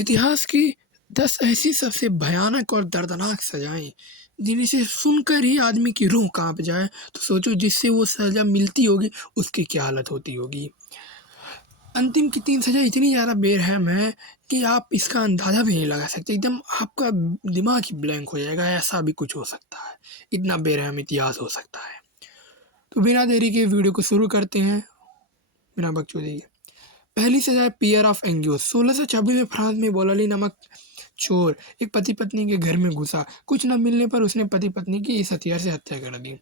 इतिहास की 10 ऐसी सबसे भयानक और दर्दनाक सज़ाएँ, जिन्हें सुनकर ही आदमी की रूह काँप जाए, तो सोचो जिससे वो सज़ा मिलती होगी, उसकी क्या हालत होती होगी। अंतिम की 3 सज़ा इतनी ज़्यादा बेरहम है कि आप इसका अंदाज़ा भी नहीं लगा सकते, एकदम आपका दिमाग ही ब्लैंक हो जाएगा, ऐसा भी कुछ हो सकता है, इतना बेरहम इतिहास हो सकता है। तो बिना देरी के वीडियो को शुरू करते हैं, बिना बकचोदी के। पहली सज़ा है पियर ऑफ एंग्यूस। 1626 में फ्रांस में बोलाली नामक चोर एक पति पत्नी के घर में घुसा। कुछ न मिलने पर उसने पति पत्नी की इस हथियार से हत्या कर दी।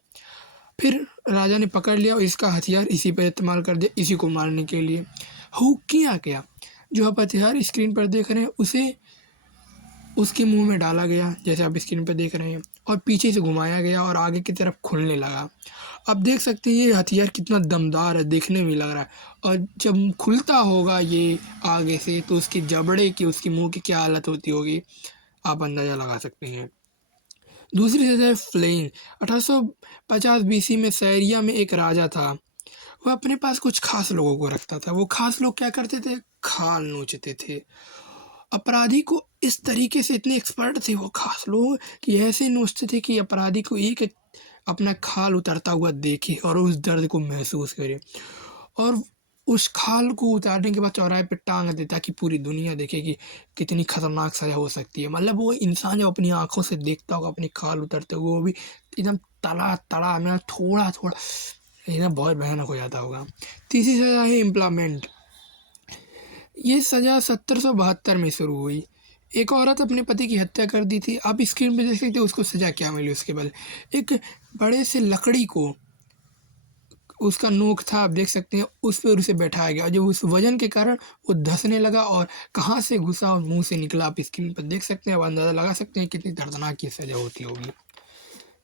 फिर राजा ने पकड़ लिया और इसका हथियार इसी पर इस्तेमाल कर दिया, इसी को मारने के लिए। किया क्या? जो आप हथियार स्क्रीन पर देख रहे हैं उसे उसके मुंह में डाला गया, जैसे आप स्क्रीन पर देख रहे हैं, और पीछे से घुमाया गया और आगे की तरफ खुलने लगा। आप देख सकते हैं ये हथियार कितना दमदार है, देखने में लग रहा है, और जब खुलता होगा ये आगे से तो उसकी जबड़े की, उसकी मुंह की क्या हालत होती होगी, आप अंदाज़ा लगा सकते हैं। दूसरी सज़ा है फ्लेइंग। 1850 बीसी में सैरिया में एक राजा था। वह अपने पास कुछ खास लोगों को रखता था। वो खास लोग क्या करते थे? खाल नोचते थे। अपराधी को इस तरीके से इतने एक्सपर्ट थे वो खास लोग कि ऐसे नोचते थे कि अपराधी को एक अपना खाल उतरता हुआ देखे और उस दर्द को महसूस करे, और उस खाल को उतारने के बाद चौराहे पे टांग दे ताकि पूरी दुनिया देखे कि कितनी खतरनाक सजा हो सकती है। मतलब वो इंसान जब अपनी आंखों से देखता होगा अपनी खाल उतरते हुए, वो भी एकदम तड़ा तड़ा में थोड़ा थोड़ा एकदम बहुत भयानक हो जाता होगा। तीसरी सजा है इम्प्लामेंट। ये सज़ा 1772 में शुरू हुई। एक औरत अपने पति की हत्या कर दी थी। आप स्क्रीन पे देख सकते हो उसको सज़ा क्या मिली उसके बाद। एक बड़े से लकड़ी को, उसका नोक था, आप देख सकते हैं, उस पर उसे बैठाया गया और जब उस वजन के कारण वो धंसने लगा और कहाँ से घुसा और मुंह से निकला, आप स्क्रीन पर देख सकते हैं। अब अंदाज़ा लगा सकते हैं कितनी दर्दनाक ये सज़ा होती होगी।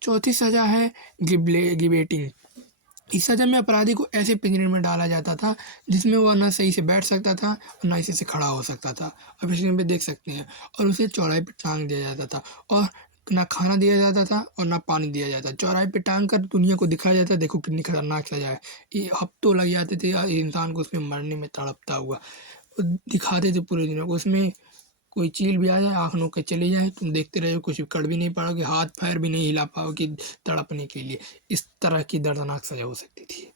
चौथी सज़ा है गिबेटिंग। इस सज़ा में अपराधी को ऐसे पिंजरे में डाला जाता था जिसमें वह ना सही से बैठ सकता था और ना इसी से खड़ा हो सकता था। आप स्क्रीन पे देख सकते हैं, और उसे चौराहे पे टांग दिया जाता था, और ना खाना दिया जाता था और ना पानी दिया जाता। चौराहे पे टांग कर दुनिया को दिखाया जाता, देखो कितनी खतरनाक सज़ा है। ये हफ्तों लग जाते थे इंसान को उसमें मरने में, तड़पता हुआ दिखाते थे पूरी दुनिया को। उसमें कोई चील भी आ जाए, आँख नोक के चली जाए, तुम देखते रहो, कुछ कर भी नहीं पाओगे, हाथ पैर भी नहीं हिला पाओगे तड़पने के लिए। इस तरह की दर्दनाक सज़ा हो सकती थी।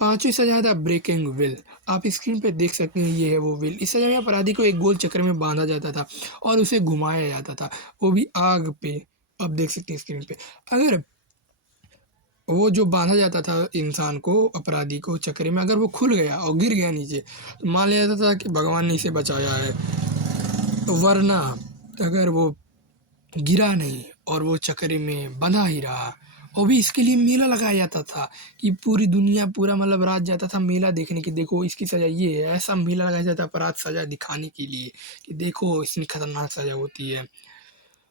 पांचवी सज़ा था ब्रेकिंग विल। आप स्क्रीन पे देख सकते हैं, ये है वो विल। इस सज़ा में अपराधी को एक गोल चक्कर में बांधा जाता था और उसे घुमाया जाता था, वो भी आग पे। आप देख सकते हैं स्क्रीन पे, अगर वो जो बांधा जाता था इंसान को, अपराधी को चक्कर में, अगर वो खुल गया और गिर गया नीचे, तो मान लिया जाता था कि भगवान ने इसे बचाया है। वरना अगर वो गिरा नहीं और वो चक्कर में बंधा ही रहा, वो भी इसके लिए मेला लगाया जाता था कि पूरी दुनिया, पूरा मतलब रात जाता था मेला देखने की, देखो इसकी सज़ा ये है। ऐसा मेला लगाया जाता है अपराध सज़ा दिखाने के लिए कि देखो इतनी खतरनाक सज़ा होती है।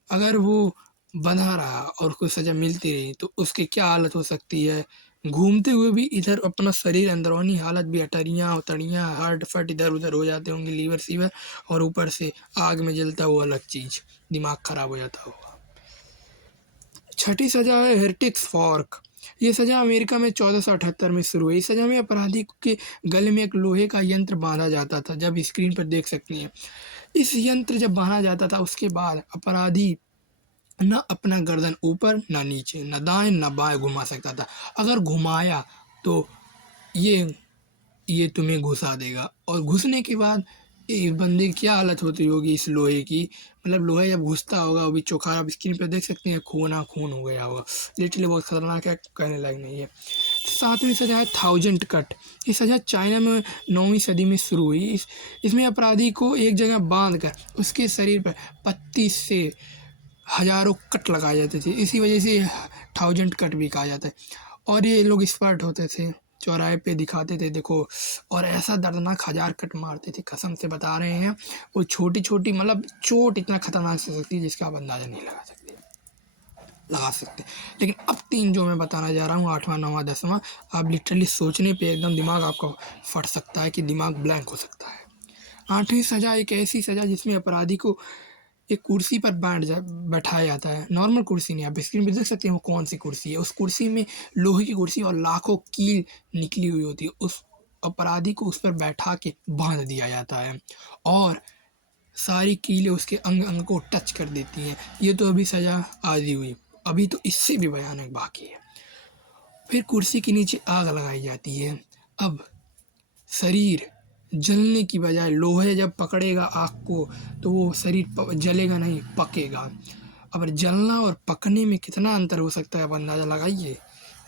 अगर वो बंधा रहा और उसको सज़ा मिलती रही तो उसकी क्या हालत हो सकती है। घूमते हुए भी इधर अपना शरीर, अंदरूनी हालत भी, अटरियाँ उतरियाँ, हार्ट फट इधर उधर हो जाते होंगे, लीवर सीवर, और ऊपर से आग में जलता हुआ अलग चीज़, दिमाग खराब हो जाता होगा। छठी सज़ा है हेरेटिक्स फॉर्क। ये सज़ा अमेरिका में 1478 में शुरू हुई। इस सज़ा में अपराधी के गले में एक लोहे का यंत्र बांधा जाता था, जब स्क्रीन पर देख सकते हैं। इस यंत्र जब बांधा जाता था उसके बाद अपराधी न अपना गर्दन ऊपर न नीचे, न दाएं न बाएं घुमा सकता था। अगर घुमाया तो ये ये तुम्हें घुसा देगा, और घुसने के बाद ये बंदे की क्या हालत होती होगी इस लोहे की। मतलब लोहा जब घुसता होगा, वो भी चौखार, आप स्क्रीन पर देख सकते हैं, खूना खून हो गया होगा। लिटरली बहुत खतरनाक है, कहने लायक नहीं है। सातवीं सज़ा है थाउजेंड कट। ये सज़ा चाइना में 9वीं सदी में शुरू हुई। इसमें अपराधी को एक जगह बांध कर उसके शरीर पर पत्ती से हज़ारों कट लगाए जाते थे, इसी वजह से थाउजेंड कट भी कहा जाता है। और ये लोग एक्सपर्ट होते थे, चौराहे पे दिखाते थे, देखो, और ऐसा दर्दनाक 1000 कट मारते थे, कसम से बता रहे हैं। वो छोटी छोटी मतलब चोट इतना खतरनाक से सकती है जिसका आप अंदाज़ा नहीं लगा सकते। लेकिन अब 3 जो मैं बताना जा रहा हूँ, 8वां 9वां 10वां, आप लिटरली सोचने पे एकदम दिमाग आपका फट सकता है कि दिमाग ब्लैंक हो सकता है। 8वीं सज़ा एक ऐसी सज़ा जिसमें अपराधी को एक कुर्सी पर बैठाया जाता है। नॉर्मल कुर्सी नहीं, आप स्क्रीन पे देख सकते हैं वो कौन सी कुर्सी है। उस कुर्सी में, लोहे की कुर्सी, और लाखों कील निकली हुई होती है। उस अपराधी को उस पर बैठा के बांध दिया जाता है और सारी कीलें उसके अंग अंग को टच कर देती हैं। ये तो अभी सज़ा आधी हुई, अभी तो इससे भी भयानक बाकी है। फिर कुर्सी के नीचे आग लगाई जाती है। अब शरीर जलने की बजाय लोहे जब पकड़ेगा आग को तो वो शरीर जलेगा नहीं, पकेगा। अब जलना और पकने में कितना अंतर हो सकता है, आप अंदाज़ा लगाइए।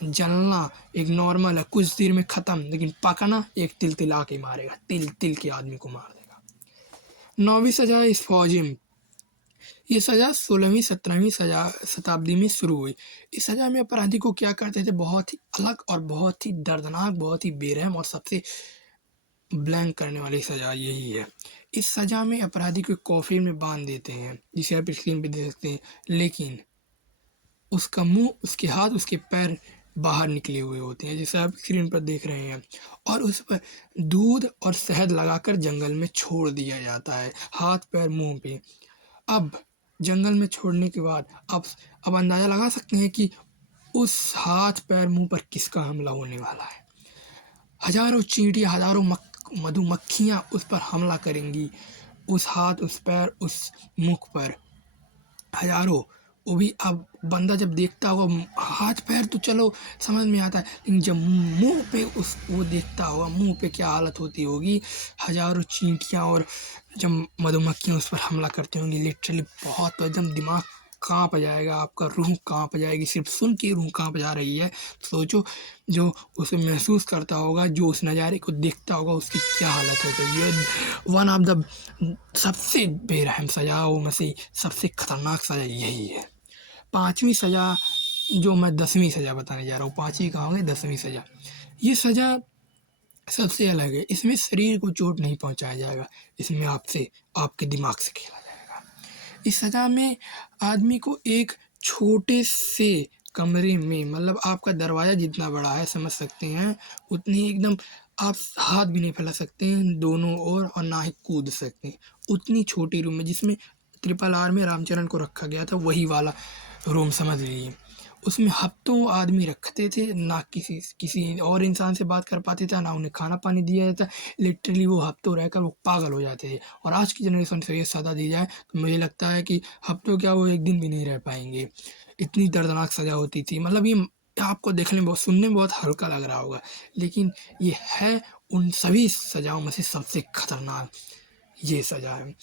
जलना एक नॉर्मल है, कुछ देर में ख़त्म, लेकिन पकना एक तिलतिला के मारेगा, तिल तिल के आदमी को मार देगा। 9वीं सज़ा इस फौजी में, ये सज़ा 16वीं 17वीं शताब्दी में शुरू हुई। इस सज़ा में अपराधी को क्या करते थे, बहुत ही अलग और बहुत ही दर्दनाक, बहुत ही बेरहम और सबसे ब्लैंक करने वाली सज़ा यही है। इस सज़ा में अपराधी को कॉफिन में बांध देते हैं, जिसे आप स्क्रीन पे देख सकते हैं, लेकिन उसका मुंह, उसके हाथ, उसके पैर बाहर निकले हुए होते हैं, जैसे आप स्क्रीन पर देख रहे हैं। और उस पर दूध और शहद लगाकर जंगल में छोड़ दिया जाता है, हाथ पैर मुंह पे। अब जंगल में छोड़ने के बाद अब अंदाज़ा लगा सकते हैं कि उस हाथ पैर मुंह पर किसका हमला होने वाला है। हजारों चींटियाँ, हजारों मधुमक्खियाँ उस पर हमला करेंगी, उस हाथ, उस पैर, उस मुख पर हजारों। वो भी अब बंदा जब देखता होगा, हाथ पैर तो चलो समझ में आता है, लेकिन जब मुंह पे उस वो देखता होगा, मुंह पे क्या हालत होती होगी। हजारों चींटियाँ और जब मधुमक्खियाँ उस पर हमला करती होंगी, लिटरली बहुत, तो एकदम दिमाग कांप जाएगा, आपका रूह कांप जाएगी, सिर्फ सुन के रूह कांप जा रही है। सोचो जो उसे महसूस करता होगा, जो उस नज़ारे को देखता होगा, उसकी क्या हालत होगी। ये वन ऑफ द सबसे बेरहम सज़ाओं में से सबसे खतरनाक सज़ा यही है। 5वीं सज़ा, जो मैं 10वीं सज़ा बताने जा रहा हूँ, 5वीं कहाँ होगी, 10वीं सज़ा। ये सज़ा सबसे अलग है, इसमें शरीर को चोट नहीं पहुँचाया जाएगा, इसमें आपसे आपके दिमाग से खेला जाएगा। इस सज़ा में आदमी को एक छोटे से कमरे में, मतलब आपका दरवाज़ा जितना बड़ा है, समझ सकते हैं, उतनी एकदम आप हाथ भी नहीं फैला सकते हैं दोनों ओर, और ना ही कूद सकते हैं, उतनी छोटी रूम में, जिसमें RRR में रामचरण को रखा गया था, वही वाला रूम समझ लीजिए। उसमें हफ्तों आदमी रखते थे, ना किसी और इंसान से बात कर पाते थे, ना उन्हें खाना पानी दिया जाता। लिटरली वो हफ्तों रहकर वो पागल हो जाते थे। और आज की जनरेशन से ये सज़ा दी जाए तो मुझे लगता है कि हफ्तों क्या, वो एक दिन भी नहीं रह पाएंगे, इतनी दर्दनाक सज़ा होती थी। मतलब ये आपको देखने में बहुत, सुनने में बहुत हल्का लग रहा होगा, लेकिन ये है उन सभी सज़ाओं में से सबसे खतरनाक ये सज़ा है।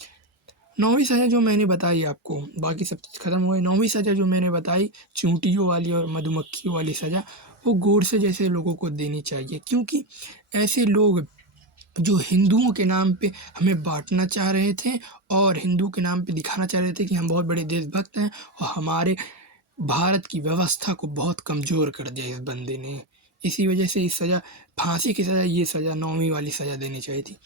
9वीं सज़ा जो मैंने बताई आपको, बाकी सब चीज़ खत्म हो गई। 9वीं सज़ा जो मैंने बताई, चींटियों वाली और मधुमक्खियों वाली सज़ा, वो गोडसे जैसे लोगों को देनी चाहिए, क्योंकि ऐसे लोग जो हिंदुओं के नाम पे हमें बांटना चाह रहे थे, और हिंदू के नाम पे दिखाना चाह रहे थे कि हम बहुत बड़े देशभक्त हैं, और हमारे भारत की व्यवस्था को बहुत कमज़ोर कर दिया इस बंदे ने। इसी वजह से इस सज़ा, फांसी की सज़ा, ये सज़ा 9वीं वाली सज़ा देनी चाहिए थी।